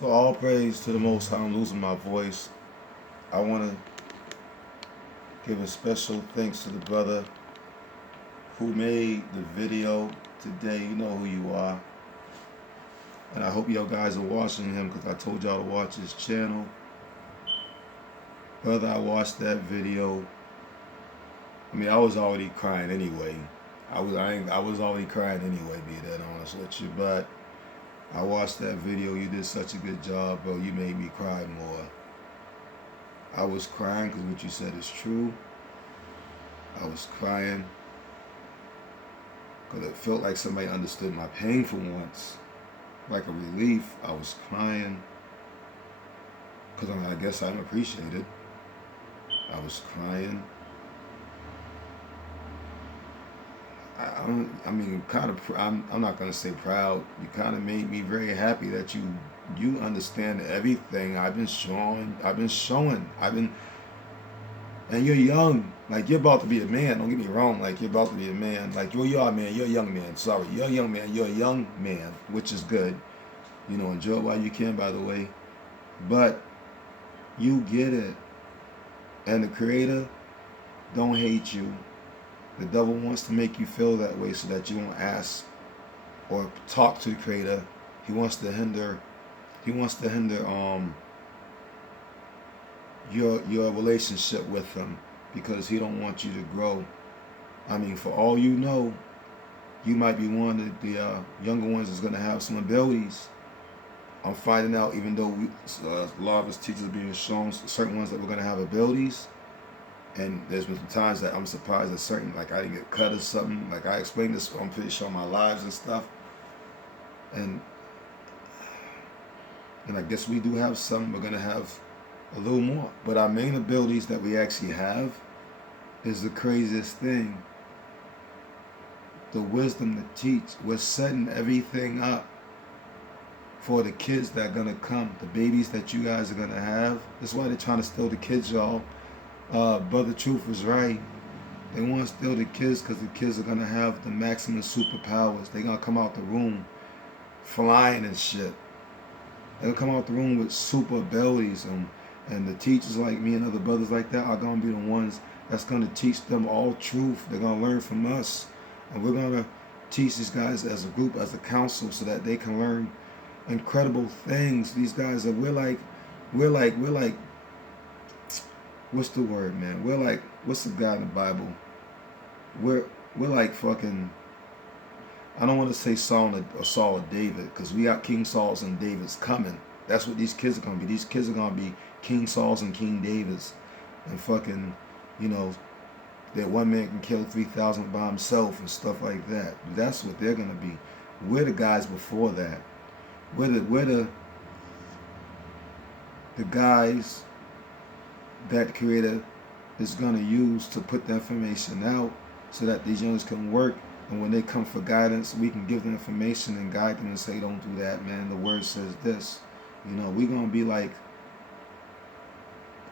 So all praise to the Most High. I'm losing my voice. I want to give a special thanks to the brother who made the video today. You know who you are. And I hope y'all guys are watching him because I told y'all to watch his channel. Brother, I watched that video. I mean, I was already crying anyway. I was already crying anyway, be that honest with you. But I watched that video. You did such a good job, bro. You made me cry more. I was crying because what you said is true. I was crying because it felt like somebody understood my pain for once. Like a relief. I was crying because I guess I'm appreciated. I was crying. I mean, kind of. I'm not gonna say proud. You kind of made me very happy that you understand everything I've been showing. And you're young. Like you're about to be a man. Don't get me wrong. Like you're about to be a man. Like you are a man. You're a young man. Sorry, you're a young man. You're a young man, which is good. You know, enjoy while you can. By the way, but you get it. And the Creator don't hate you. The devil wants to make you feel that way so that you won't ask or talk to the Creator. He wants to hinder. He wants to hinder your relationship with him because he don't want you to grow. I mean, for all you know, you might be one of the younger ones that's going to have some abilities. I'm finding out, even though a lot of us teachers are being shown certain ones that we're going to have abilities. And there's been some times that I'm surprised at certain, like I didn't get cut or something. Like I explained this, I'm pretty sure, my lives and stuff. And I guess we do have some. We're going to have a little more. But our main abilities that we actually have is the craziest thing. The wisdom to teach. We're setting everything up for the kids that are going to come. The babies that you guys are going to have. That's why they're trying to steal the kids, y'all. Brother Truth was right. They want to steal the kids because the kids are going to have the maximum superpowers. They're going to come out the room flying and shit. They'll come out the room with super abilities, and the teachers like me and other brothers like that are going to be the ones that's going to teach them all truth. They're going to learn from us, and we're going to teach these guys as a group, as a council, so that they can learn incredible things. These guys are we're like what's the word, man? We're like, what's the God in the Bible? We're like fucking. I don't want to say Saul or David, because we got King Sauls and Davids coming. That's what these kids are gonna be. These kids are gonna be King Sauls and King Davids, and fucking, you know, that one man can kill 3,000 by himself and stuff like that. That's what they're gonna be. We're the guys before that. We're the guys that Creator is gonna use to put the information out so that these youngsters can work. And when they come for guidance, we can give them information and guide them and say, don't do that, man. The word says this. You know, we're going to be like,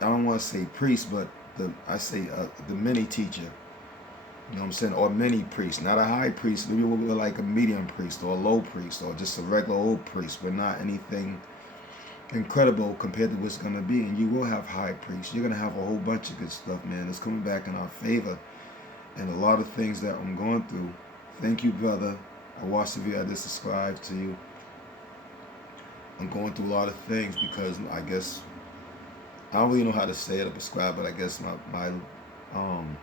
I don't want to say priest, but the mini teacher. You know what I'm saying? Or mini priest. Not a high priest. Maybe we're like a medium priest or a low priest or just a regular old priest. But not anything incredible compared to what's going to be. And you will have high priests. You're going to have a whole bunch of good stuff, man. It's coming back in our favor. And a lot of things that I'm going through. Thank you, brother. I watched the video. I just subscribed to you. I'm going through a lot of things because I guess I don't really know how to say it or prescribe, but I guess I'm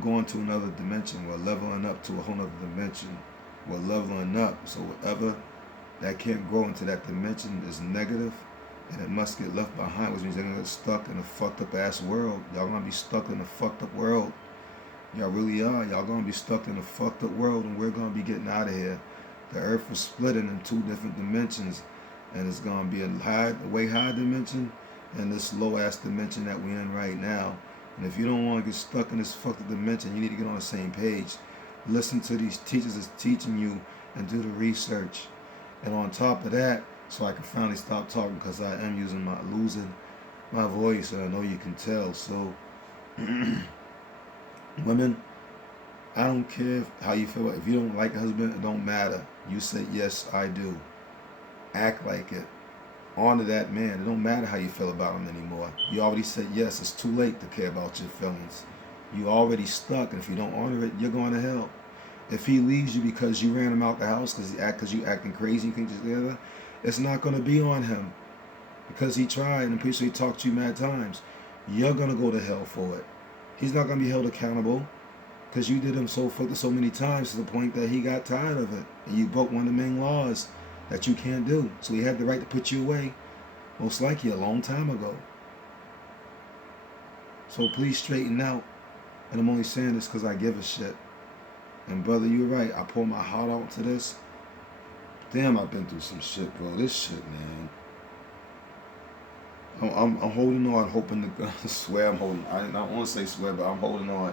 going to another dimension. We're leveling up to a whole other dimension. We're leveling up. So whatever that can't grow into that dimension is negative, and it must get left behind, which means they're gonna get stuck in a fucked up ass world. Y'all gonna be stuck in a fucked up world. Y'all really are. Y'all gonna be stuck in a fucked up world, and we're gonna be getting out of here. The earth was splitting in two different dimensions, and it's gonna be a way high dimension and this low ass dimension that we're in right now. And if you don't want to get stuck in this fucked up dimension, you need to get on the same page. Listen to these teachers that's teaching you and do the research. And on top of that, so I can finally stop talking because I am losing my voice, and I know you can tell. So, women, I don't care how you feel. If you don't like a husband, it don't matter. You say, yes, I do. act like it. Honor that man. It don't matter how you feel about him anymore. You already said yes. It's too late to care about your feelings. You already stuck, and if you don't honor it, you're going to hell. If he leaves you because you ran him out the house because you acting crazy, you think just together, it's not going to be on him because he tried, and I'm pretty sure he talked to you mad times. You're going to go to hell for it. He's not going to be held accountable because you did him so many times to the point that he got tired of it, and you broke one of the main laws that you can't do. So he had the right to put you away, most likely a long time ago. So please straighten out. And I'm only saying this because I give a shit. And brother, you're right. I pour my heart out to this. Damn, I've been through some shit, bro. This shit, man. I'm holding on, hoping to I swear I'm holding. I don't want to say swear, but I'm holding on.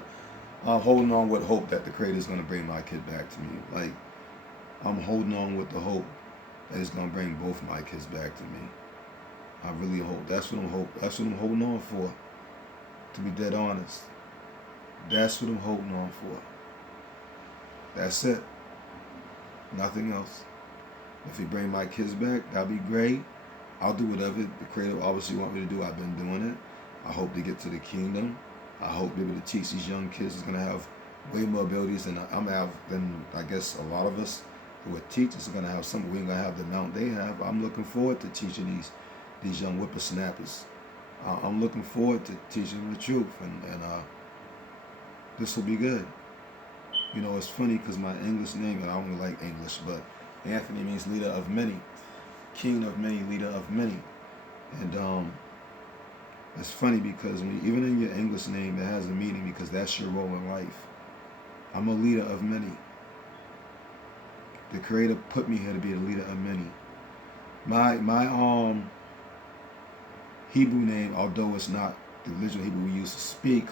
I'm holding on with hope that the Creator's gonna bring my kid back to me. Like, I'm holding on with the hope that He's gonna bring both my kids back to me. I really hope. That's what I'm holding on for. To be dead honest. That's what I'm holding on for. That's it. Nothing else. If He bring my kids back, that'll be great. I'll do whatever the Creator obviously want me to do. I've been doing it. I hope to get to the kingdom. I hope to be able to teach these young kids is going to have way more abilities than I'm have than I guess a lot of us who are teachers are going to have. Some we ain't going to have the amount they have. I'm looking forward to teaching these young whippersnappers. I'm looking forward to teaching them the truth, and this will be good. You know, it's funny because my English name, and I don't really like English, but Anthony means leader of many, king of many, leader of many, and it's funny because even in your English name, it has a meaning because that's your role in life. I'm a leader of many. The Creator put me here to be the leader of many. My Hebrew name, although it's not the original Hebrew we used to speak,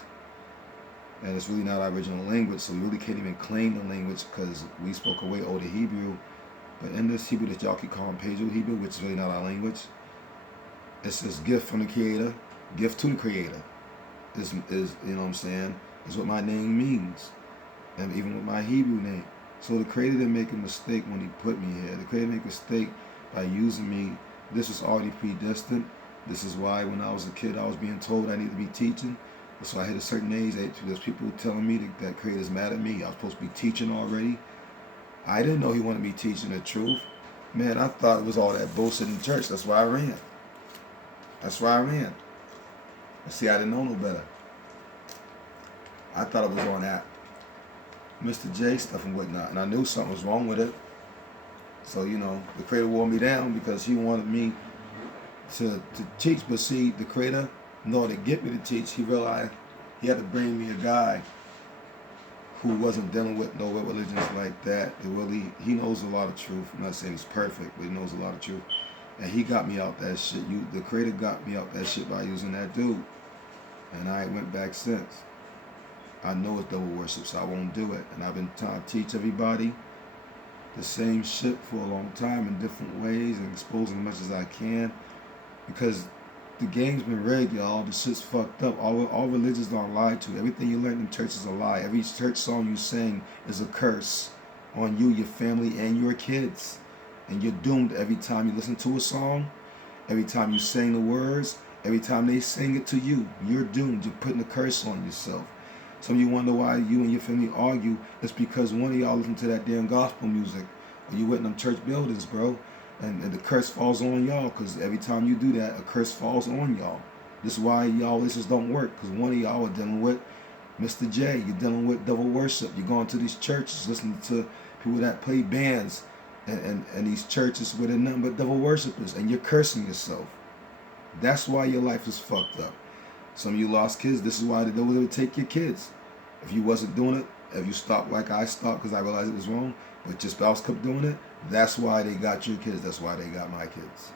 and it's really not our original language, so we really can't even claim the language because we spoke a way older Hebrew. But in this Hebrew that y'all keep calling Pagel Hebrew, which is really not our language, it says gift from the Creator, gift to the Creator. Is you know what I'm saying? Is what my name means, and even with my Hebrew name. So the Creator didn't make a mistake when He put me here. The Creator made a mistake by using me. This was already predestined. This is why when I was a kid, I was being told I need to be teaching. So I hit a certain age. There's people telling me that Creator's mad at me. I was supposed to be teaching already. I didn't know He wanted me teaching the truth. Man, I thought it was all that bullshit in church. That's why I ran. See, I didn't know no better. I thought it was on that Mr. J stuff and whatnot, and I knew something was wrong with it. So, you know, the Creator wore me down because He wanted me to teach. But see, the Creator, in order to get me to teach, He realized He had to bring me a guy who wasn't dealing with no religions like that. He knows a lot of truth. I'm not saying he's perfect, but he knows a lot of truth. And he got me out that shit. The Creator got me out that shit by using that dude. And I ain't went back since. I know it's devil worship, so I won't do it. And I've been trying to teach everybody the same shit for a long time in different ways and exposing as much as I can. Because the game's been rigged, y'all. The shit's fucked up. All religions are lied to. Everything you learn in church is a lie. Every church song you sing is a curse on you, your family, and your kids. And you're doomed every time you listen to a song, every time you sing the words, every time they sing it to you. You're doomed. You're putting a curse on yourself. Some of you wonder why you and your family argue. It's because one of y'all listen to that damn gospel music, or you went in them church buildings, bro. And the curse falls on y'all, because every time you do that, a curse falls on y'all. This is why y'all just don't work, because one of y'all are dealing with Mr. J. You're dealing with devil worship. You're going to these churches, listening to people that play bands, and these churches where they're nothing but devil worshipers, and you're cursing yourself. That's why your life is fucked up. Some of you lost kids. This is why the devil would take your kids. If you wasn't doing it, if you stopped like I stopped because I realized it was wrong, but your spouse kept doing it, that's why they got your kids. That's why they got my kids.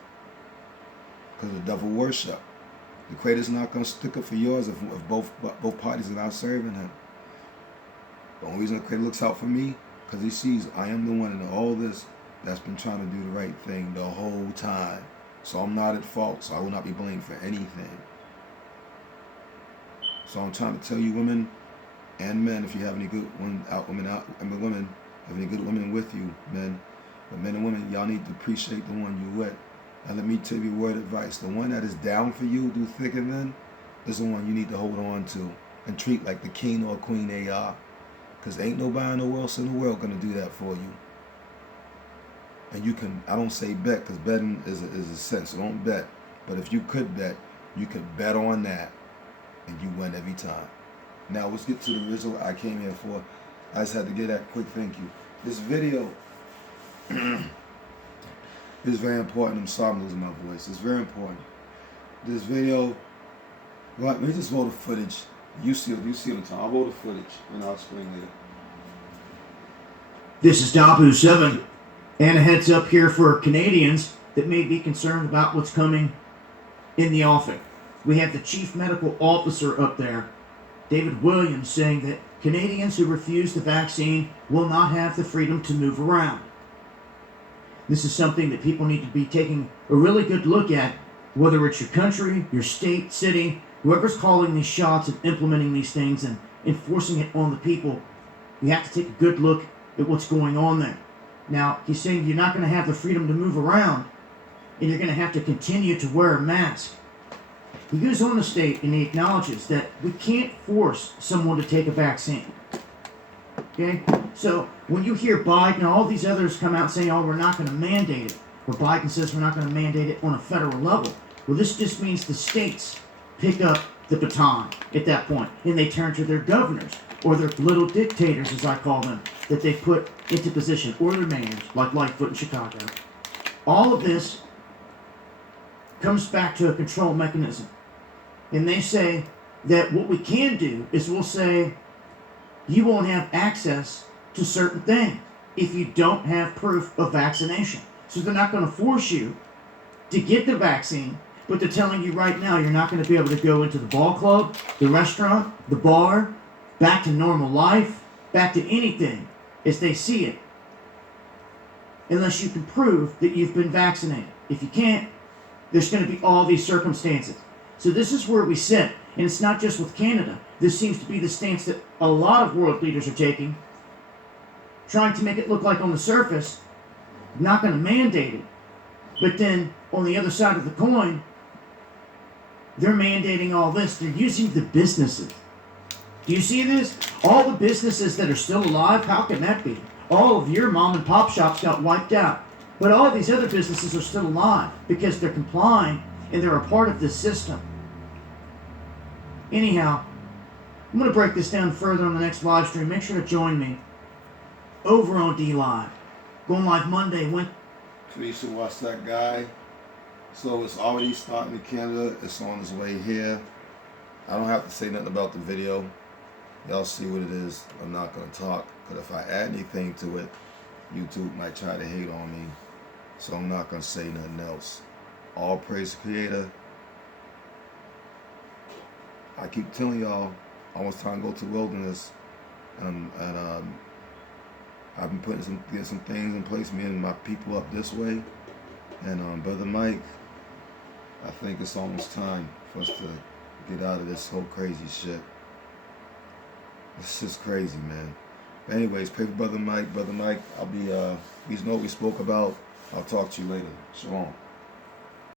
Because of devil worship. The Creator's not going to stick up for yours if both parties are not serving Him. The only reason the Creator looks out for me, because He sees I am the one in all this that's been trying to do the right thing the whole time. So I'm not at fault, so I will not be blamed for anything. So I'm trying to tell you, women and men, if you have any good women have any good women with you, men, But men and women, y'all need to appreciate the one you with. And let me tell you a word of advice. The one that is down for you through thick and thin is the one you need to hold on to and treat like the king or queen they are. Because ain't nobody else in the world going to do that for you. And you can, I don't say bet, because betting is a sense. So don't bet. But if you could bet, you could bet on that and you win every time. Now let's get to the original I came here for. I just had to get that quick thank you. This video is very important. I'm sorry I'm losing my voice. It's very important. This video, let me just roll the footage. You see what I'm talking about. I'll roll the footage and I'll explain later. This is Dabu7, and a heads up here for Canadians that may be concerned about what's coming in the offing. We have the Chief Medical Officer up there, David Williams, saying that Canadians who refuse the vaccine will not have the freedom to move around. This is something that people need to be taking a really good look at, whether it's your country, your state, city, whoever's calling these shots and implementing these things and enforcing it on the people. You have to take a good look at what's going on there. Now, he's saying you're not going to have the freedom to move around, and you're going to have to continue to wear a mask. He goes on to state, and he acknowledges that we can't force someone to take a vaccine. Okay? So, when you hear Biden and all these others come out saying, oh, we're not going to mandate it, or Biden says we're not going to mandate it on a federal level, well, this just means the states pick up the baton at that point, and they turn to their governors, or their little dictators, as I call them, that they put into position, or their mayors, like Lightfoot in Chicago. All of this comes back to a control mechanism. And they say that what we can do is we'll say, you won't have access to certain things if you don't have proof of vaccination. So they're not going to force you to get the vaccine, but they're telling you right now you're not going to be able to go into the ball club, the restaurant, the bar, back to normal life, back to anything as they see it, unless you can prove that you've been vaccinated. If you can't, there's going to be all these circumstances. So this is where we sit, and it's not just with Canada. This seems to be the stance that a lot of world leaders are taking, trying to make it look like on the surface, not going to mandate it, but then on the other side of the coin, they're mandating all this. They're using the businesses. Do you see this? All the businesses that are still alive, how can that be? All of your mom and pop shops got wiped out. But all of these other businesses are still alive because they're complying and they're a part of this system. Anyhow, I'm going to break this down further on the next live stream. Make sure to join me over on DLive. Going live Monday. Please to watch that guy. So it's already starting in Canada. It's on its way here. I don't have to say nothing about the video. Y'all see what it is. I'm not going to talk. But if I add anything to it, YouTube might try to hate on me. So I'm not going to say nothing else. All praise the Creator. I keep telling y'all, I was trying to go to wilderness. And I've been getting some things in place, me and my people up this way. And Brother Mike, I think it's almost time for us to get out of this whole crazy shit. It's just crazy, man. But anyways, pray for Brother Mike. Brother Mike, I'll be, you know what we spoke about. I'll talk to you later. Shalom.